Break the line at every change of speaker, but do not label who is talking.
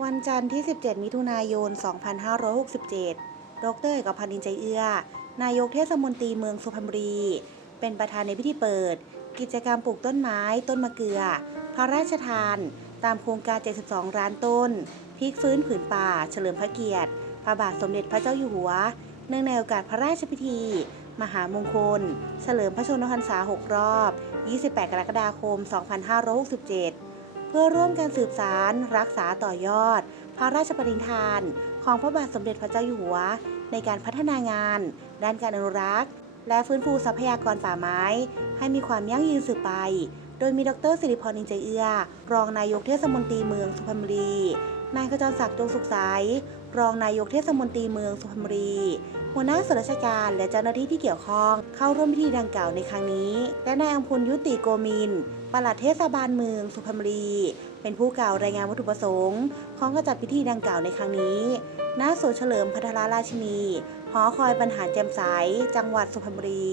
วันจันทร์ที่ 17 มิถุนายน 2567 ดรเอกพันธ์ินใจเอื้อ นายกเทศมนตรีเมืองสุพรรณบุรี เป็นประธานในพิธีเปิด กิจกรรมปลูกต้นไม้ ต้นมะเกลือ พระราชทาน ตามโครงการ 72ล้านต้น พลิกฟื้นผืนป่า เฉลิมพระเกียรติ พระบาทสมเด็จพระเจ้าอยู่หัว เนื่องในโอกาสพระราชพิธี มหามงคล เฉลิมพระชนมพรรษา 6 รอบ 28 กรกฎาคม 2567 เพื่อร่วมกันสืบสารรักษาต่อยอด พระราชปณิธาน ของพระบาทสมเด็จพระเจ้าอยู่หัว ในการพัฒนางาน ด้านการอนุรักษ์ และฟื้นฟูทรัพยากรป่าไม้ ให้มีความยั่งยืนสืบไป โดยมีดรสิริพรอินใจเอื้อรองนายกเทศมนตรีเมืองสุพรรณบุรีนายขจรศักดิ์จงสุขใสรองนายกเทศมนตรีเมืองสุพรรณบุรี หัวหน้าส่วนราชการและเจ้าหน้าที่ที่เกี่ยวข้อง เข้าร่วมพิธีดังกล่าวในครั้งนี้ และนายอัมพลยุติโกมินปลัดเทศบาลเมืองสุพรรณบุรี เป็นผู้กล่าวรายงานวัตถุประสงค์ของการจัดพิธีดังกล่าวในครั้งนี้ณสวนเฉลิมพัทรราชินี หอคอยบรรหารแจ่มใส จังหวัดสุพรรณบุรี